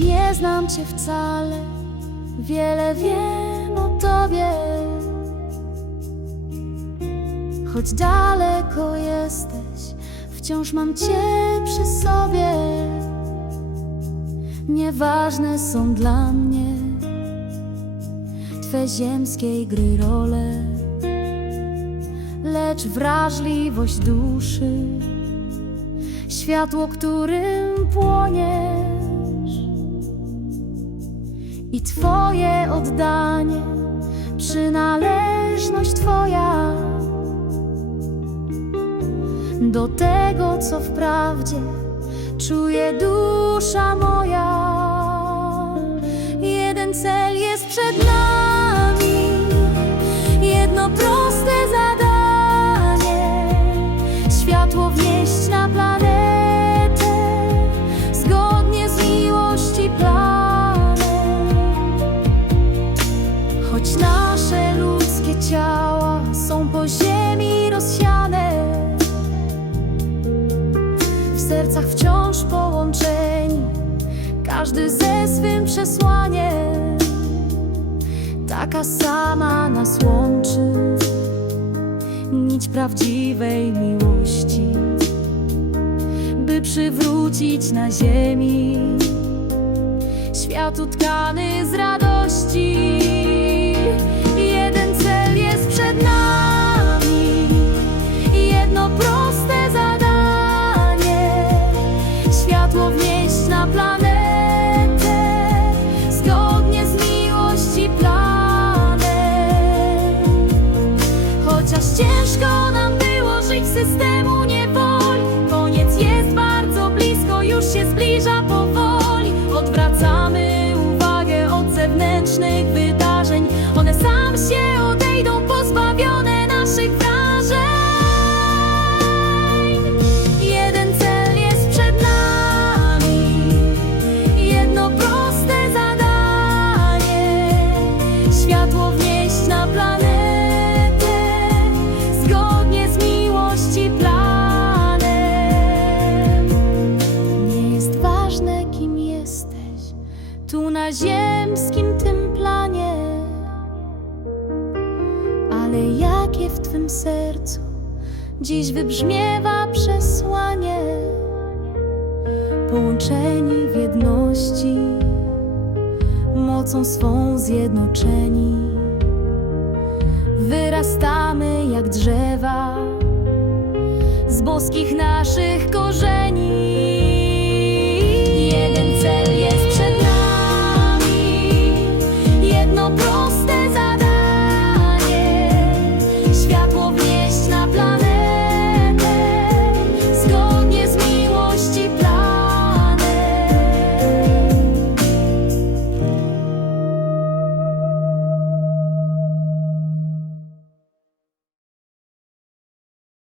Nie znam cię wcale, wiele wiem o tobie. Choć daleko jesteś, wciąż mam cię przy sobie. Nieważne są dla mnie Twe ziemskie gry role Lecz wrażliwość duszy Światło, którym płoniesz I Twoje oddanie Przynależność Twoja Do tego, co wprawdzie czuje dusza moja. Jeden cel jest przed nami, sercach wciąż połączeni, każdy ze swym przesłaniem. Taka sama nas łączy nić prawdziwej miłości, by przywrócić na ziemi świat utkany z radości. Systemu niewoli Koniec jest bardzo blisko, już się zbliża powoli. Odwracamy uwagę od zewnętrznych wydarzeń. One sam się ziemskim tym planie. Ale jakie w twym sercu Dziś wybrzmiewa przesłanie? Połączeni w jedności Mocą swą zjednoczeni. Wyrastamy jak drzewa z boskich